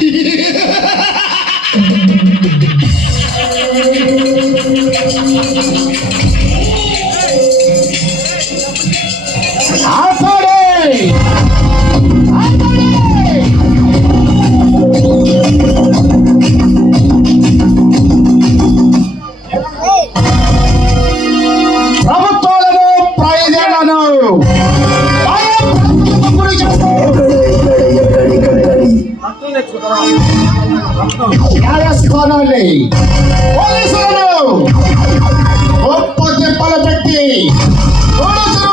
Yeah. Ahora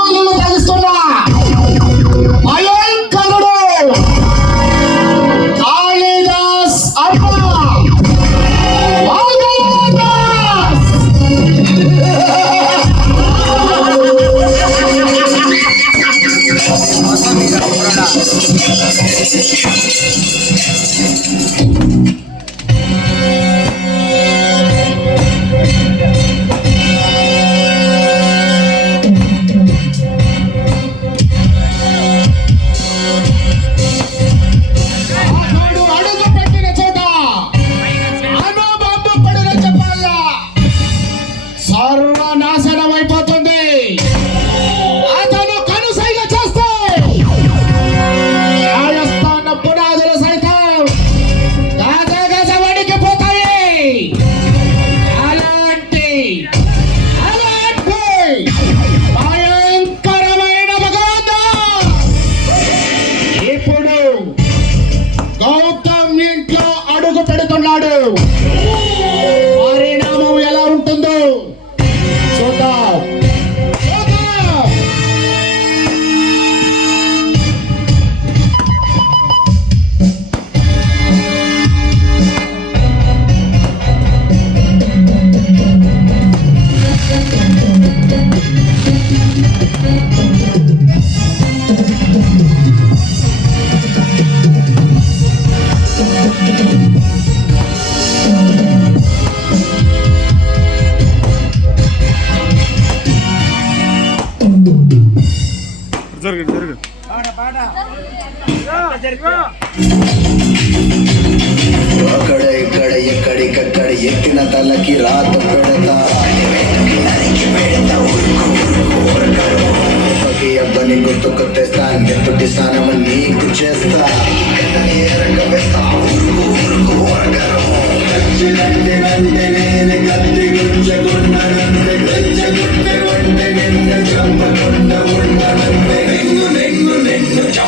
ಕಡೆ ಕಡೆ ಎಕ್ಕಡಿ ಕಕ್ಕಡಿ ಎಕ್ಕಿನ ತಲಕಿ ರಾತ ಬೆಳೆದ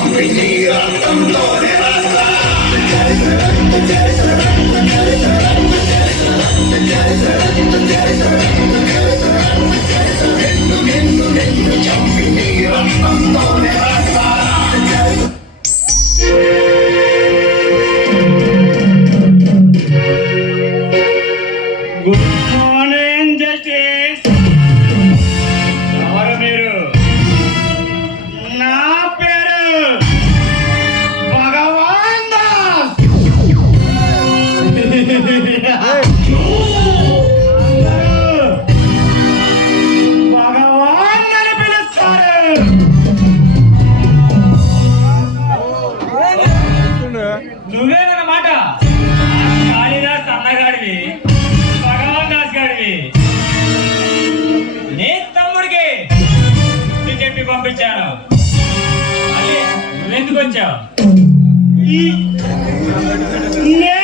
Thank you. 번째 이 네.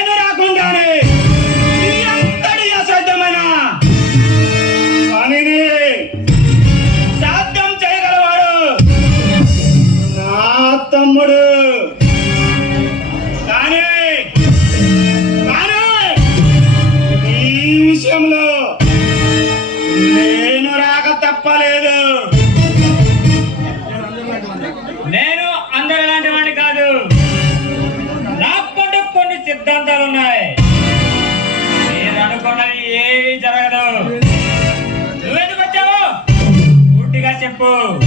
tempo!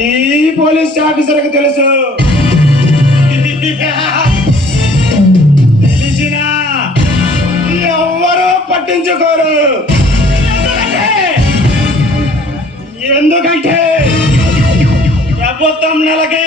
ప్రతి పోలీస్ ఆఫీసర్కి తెలుసు. తెలిసినా ఎవ్వరూ పట్టించుకోరు. ఎందుకంటే ప్రభుత్వం నెలకి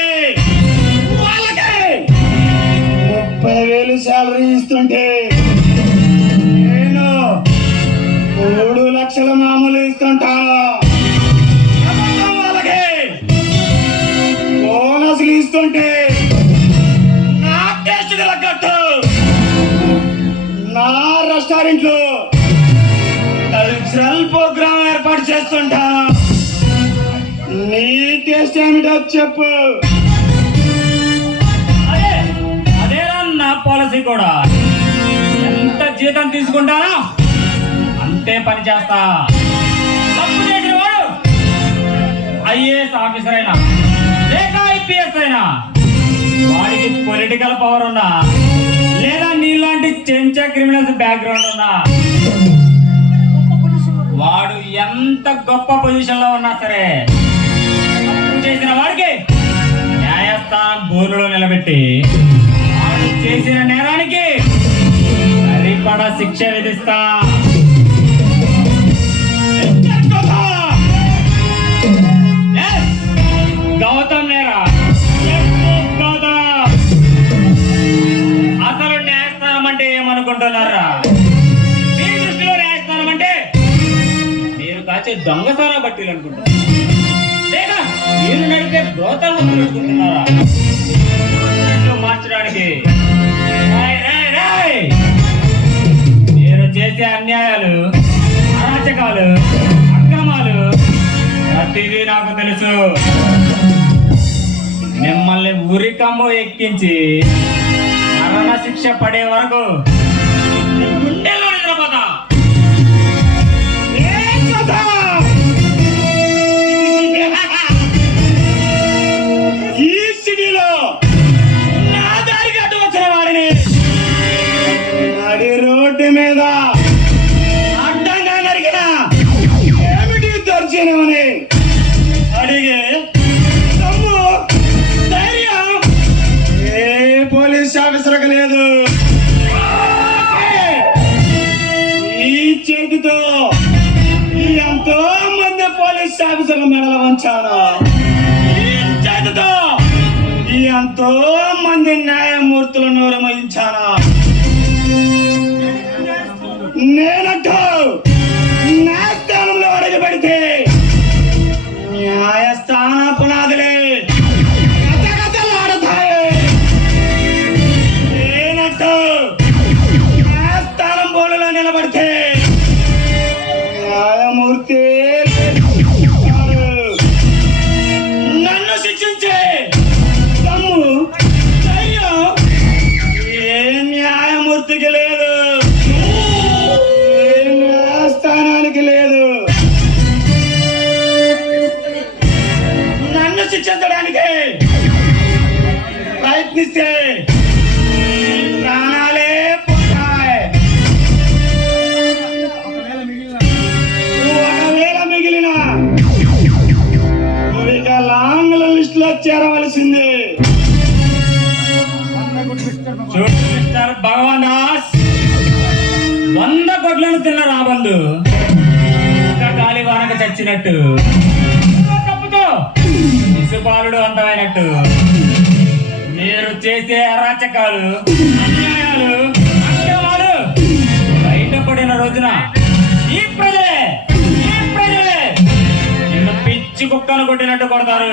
టేస్ట్ ఏమిటో చెప్పు. అదే అదేరా నా పాలసీ కూడా. ఎంత జీతం తీసుకుంటానో అంతే పని చేస్తా. తప్పు చేసిన వాడు ఐఏఎస్ ఆఫీసర్ అయినా లేక ఐపీఎస్ అయినా వాడికి పొలిటికల్ పవర్ ఉన్నా లేదా నీలాంటి చెంచా క్రిమినల్స్ బ్యాక్గ్రౌండ్ ఉన్నా వాడు ఎంత గొప్ప పొజిషన్లో ఉన్నా సరే చేసిన వాడికి న్యాయస్థానం బోర్డులో నిలబెట్టి వాడు చేసిన నేరానికి సరిపడా శిక్ష విధిస్తా. Yes! గౌతమ్ నేరా. Yes, గౌతమ్ అసలు న్యాయస్థానం అంటే ఏమనుకుంటున్నారా? మీ దృష్టిలో న్యాయస్థానం అంటే మీరు కాచే దొంగసారా బట్టీలు అనుకుంటారు మీరు నడిపే బ్రోతలు అనుకుంటున్నారా మార్చడానికి. మీరు చేసే అన్యాయాలు అరాచకాలు అక్రమాలు ప్రతిదీ నాకు తెలుసు. మిమ్మల్ని ఉరికమ్ము ఎక్కించి మరణ శిక్ష పడే వరకు నీ గుండెల్లో నిద్రపోతా. on it. లాంగ్ లిస్ట్లో చేరవలసింది చూడు మిస్టర్ భగవాన్ దాస్ వంద కోట్లను తిన్న రాబందు. ఇంకా గాలి వానక చచ్చినట్టు. తప్పుతో శిశుపాలుడు అంతమైనట్టు. మీరు చేసే అరాచకాలు అన్యాయాలు అక్రమాలు బయటపడిన రోజున ఈ ప్రజలే కుక్కను కొట్టినట్టు కొడతారు.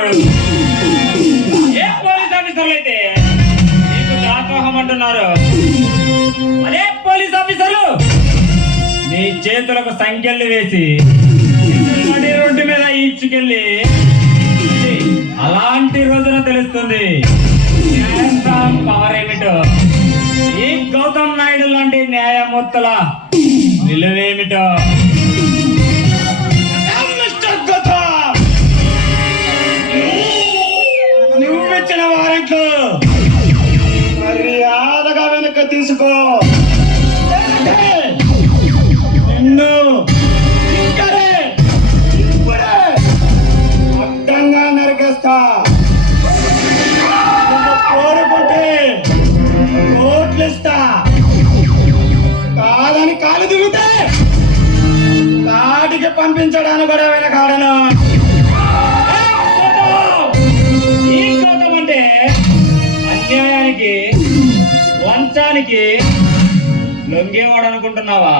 ఏ పోలీస్ ఆఫీసర్లు అయితే? మీకు దాసోహం అంటున్నారు. అదే పోలీస్ ఆఫీసర్లు మీ చేతులకు సంఖ్యలు వేసి రోడ్డు మీద ఈడ్చుకెళ్ళి అలాంటి రోజున తెలుస్తుంది. పవర్ ఏమిటో? ఈ గౌతమ్ నాయుడు లాంటి న్యాయమూర్తుల విలువేమిటో పంపించడానికి కూడా వెనకాడను ఈ గౌతమ్ అంటే అన్యాయానికి లంచానికి లొంగేవాడు అనుకుంటున్నావా?